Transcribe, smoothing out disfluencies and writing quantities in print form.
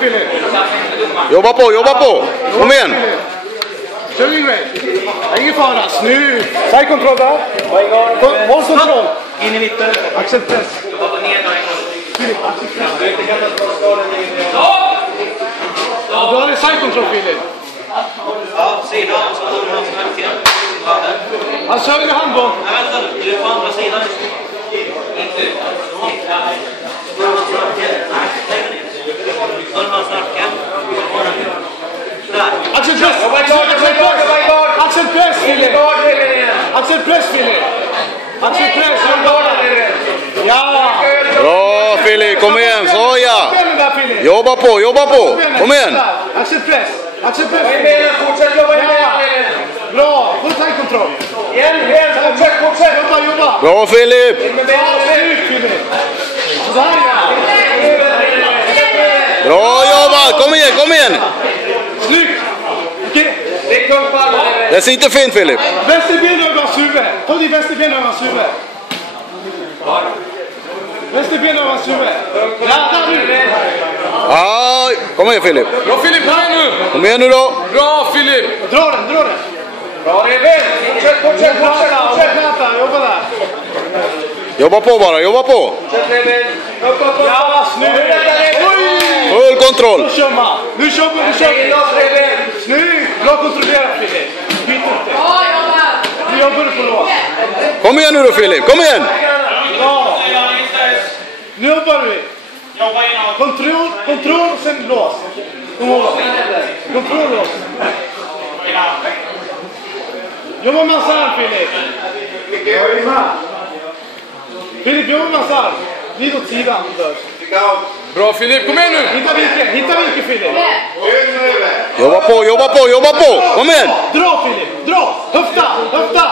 Filip. Jobba på. Kom igen. Kör in mig. Ingen fara. Snyggt. Side-kontroll där. Håll kontroll. In i mitten. Axel press. Jobba ner då en gång. Filip, axel press. Du har en side-kontroll, Filip. Ja, sidan. Så tar du någon som verkligen. Han kör i handboll. Nej, vänta nu. Du är på andra sidan. Inte ut. Står du hans nacken? Nej, lägg ner. Står du hans nacken? Där. Axel press. Axel press, Filip. Axel press, Filip. Axel press. Ja. Bra Filip, kom igen. Så ja. Jobba på. Kom igen. Axel press. Axel press. Fortsätt jobba in med. Bra. Full time-kontroll. Igen. Fortsätt. Jobba. Bra Filip. Snyggt, Filip. Sådär, ja. Bra jobbat. Kom igen. Snyggt. Okej. Det sitter fint Filip. Vänsterben över hans huvud. Ta din vänsterben över hans huvud. Vänsterben över hans huvud. Där nu. Ja, kom igen Filip. Bra Filip, här nu. Kom igen nu då. Bra Filip. Dra den. Bra Reben. Fortsätt. Jobba där. Jobba på bara. Fortsätt Reben. Upp. Ja, snyggt. Oj. Full kontroll. Nu kör vi. Snyggt. Bra kontrollerat Filip. Skit inte. Nu jobbar du på lås. Kom igen nu då Filip. Kom igen. Bra. Nu jobbar vi. Kontroll och sen lås. Kontroll lås. Jobba med hans arm, Filip. Filip, jobba med hans arm. Lite åt sidan. Bra Filip, kom igen nu. Hitta vinkel Filip. Jobba på. Kom igen. Dra Filip, dra. Höfta.